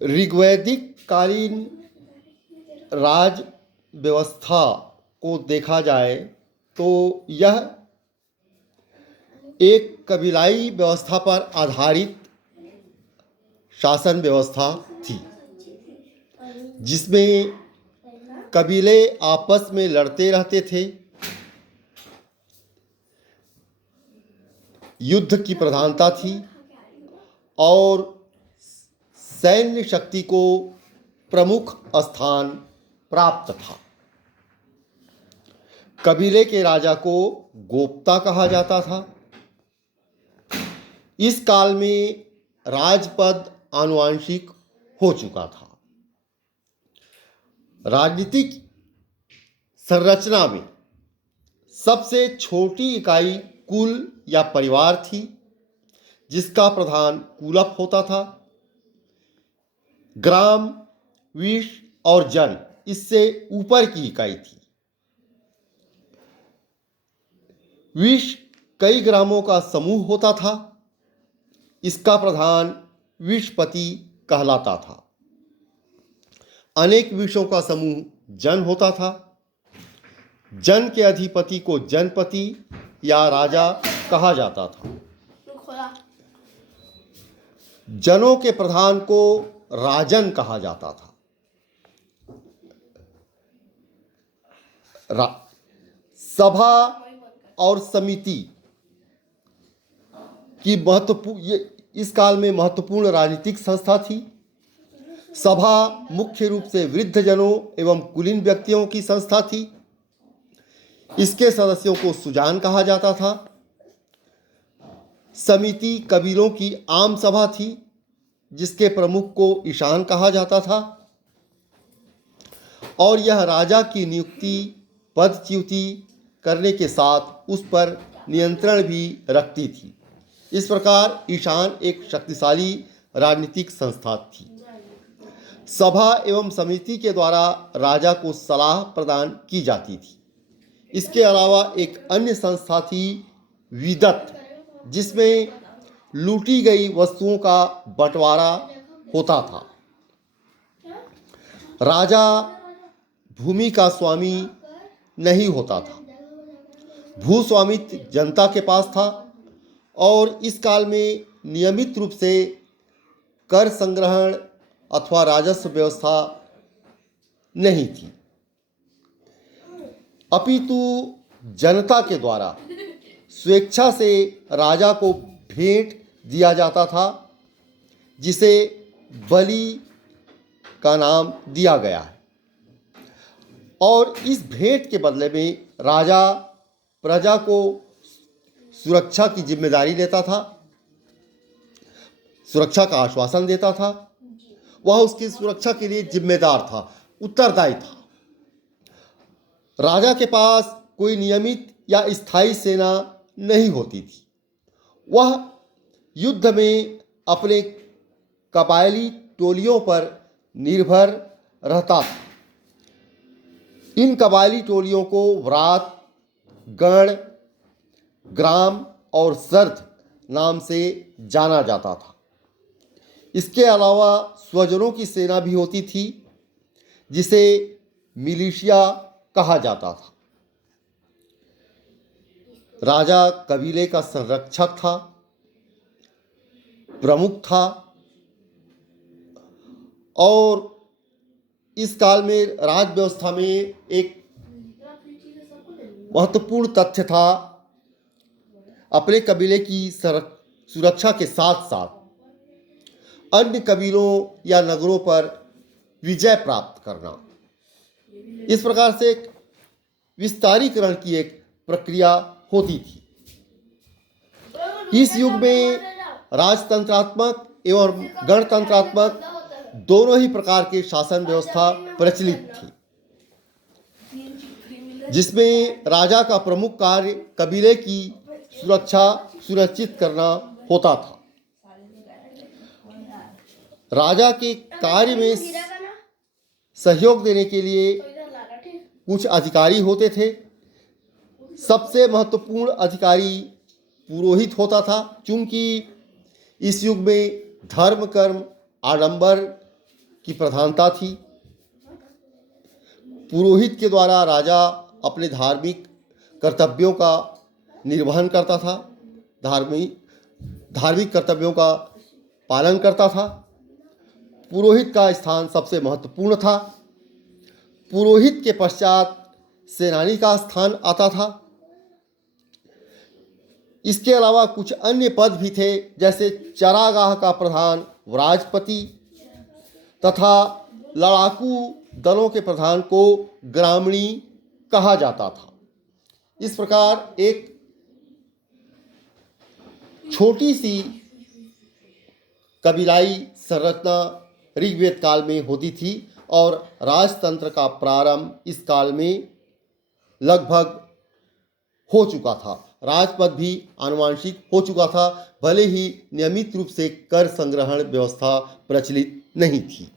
ऋग्वैदिक कालीन राज व्यवस्था को देखा जाए तो यह एक कबीलाई व्यवस्था पर आधारित शासन व्यवस्था थी, जिसमें कबीले आपस में लड़ते रहते थे। युद्ध की प्रधानता थी और सैन्य शक्ति को प्रमुख स्थान प्राप्त था। कबीले के राजा को गोप्ता कहा जाता था। इस काल में राजपद आनुवंशिक हो चुका था। राजनीतिक संरचना में सबसे छोटी इकाई कुल या परिवार थी, जिसका प्रधान कुलप होता था। ग्राम, विश और जन इससे ऊपर की इकाई थी। विश कई ग्रामों का समूह होता था। इसका प्रधान विशपति कहलाता था। अनेक विषों का समूह जन होता था। जन के अधिपति को जनपति या राजा कहा जाता था। जनों के प्रधान को राजन कहा जाता था। सभा और समिति की इस काल में महत्वपूर्ण राजनीतिक संस्था थी। सभा मुख्य रूप से वृद्ध जनों एवं कुलीन व्यक्तियों की संस्था थी। इसके सदस्यों को सुजान कहा जाता था। समिति कबीलों की आम सभा थी, जिसके प्रमुख को ईशान कहा जाता था और यह राजा की नियुक्ति, पदच्युति करने के साथ उस पर नियंत्रण भी रखती थी। इस प्रकार ईशान एक शक्तिशाली राजनीतिक संस्था थी। सभा एवं समिति के द्वारा राजा को सलाह प्रदान की जाती थी। इसके अलावा एक अन्य संस्था थी विदत, जिसमें लूटी गई वस्तुओं का बंटवारा होता था। राजा भूमि का स्वामी नहीं होता था। भूस्वामित्व जनता के पास था और इस काल में नियमित रूप से कर संग्रहण अथवा राजस्व व्यवस्था नहीं थी, अपितु जनता के द्वारा स्वेच्छा से राजा को भेंट दिया जाता था, जिसे बलि का नाम दिया गया है। और इस भेंट के बदले में राजा प्रजा को सुरक्षा की जिम्मेदारी लेता था, सुरक्षा का आश्वासन देता था। वह उसकी सुरक्षा के लिए जिम्मेदार था, उत्तरदायी था। राजा के पास कोई नियमित या स्थायी सेना नहीं होती थी। वह युद्ध में अपने कबायली टोलियों पर निर्भर रहता था। इन कबायली टोलियों को व्रात, गण, ग्राम और सर्द नाम से जाना जाता था। इसके अलावा स्वजनों की सेना भी होती थी, जिसे मिलिशिया कहा जाता था। राजा कबीले का संरक्षक था, प्रमुख था और इस काल में राज व्यवस्था में एक महत्वपूर्ण तथ्य था, अपने कबीले की सुरक्षा के साथ साथ अन्य कबीलों या नगरों पर विजय प्राप्त करना। इस प्रकार से एक विस्तारीकरण की एक प्रक्रिया होती थी। इस युग में राजतंत्रात्मक एवं गणतंत्रात्मक दोनों ही प्रकार के शासन व्यवस्था प्रचलित थी, जिसमें राजा का प्रमुख कार्य कबीले की सुरक्षा सुनिश्चित करना होता था। राजा के कार्य में सहयोग देने के लिए कुछ अधिकारी होते थे। सबसे महत्वपूर्ण अधिकारी पुरोहित होता था, क्योंकि इस युग में धर्म, कर्म, आडंबर की प्रधानता थी। पुरोहित के द्वारा राजा अपने धार्मिक कर्तव्यों का निर्वहन करता था, धार्मिक कर्तव्यों का पालन करता था। पुरोहित का स्थान सबसे महत्वपूर्ण था। पुरोहित के पश्चात सेनानी का स्थान आता था। इसके अलावा कुछ अन्य पद भी थे, जैसे चरागाह का प्रधान व्राजपति तथा लड़ाकू दलों के प्रधान को ग्रामणी कहा जाता था। इस प्रकार एक छोटी सी कबीलाई संरचना ऋग्वेद काल में होती थी और राजतंत्र का प्रारंभ इस काल में लगभग हो चुका था। राजपद भी आनुवंशिक हो चुका था, भले ही नियमित रूप से कर संग्रहण व्यवस्था प्रचलित नहीं थी।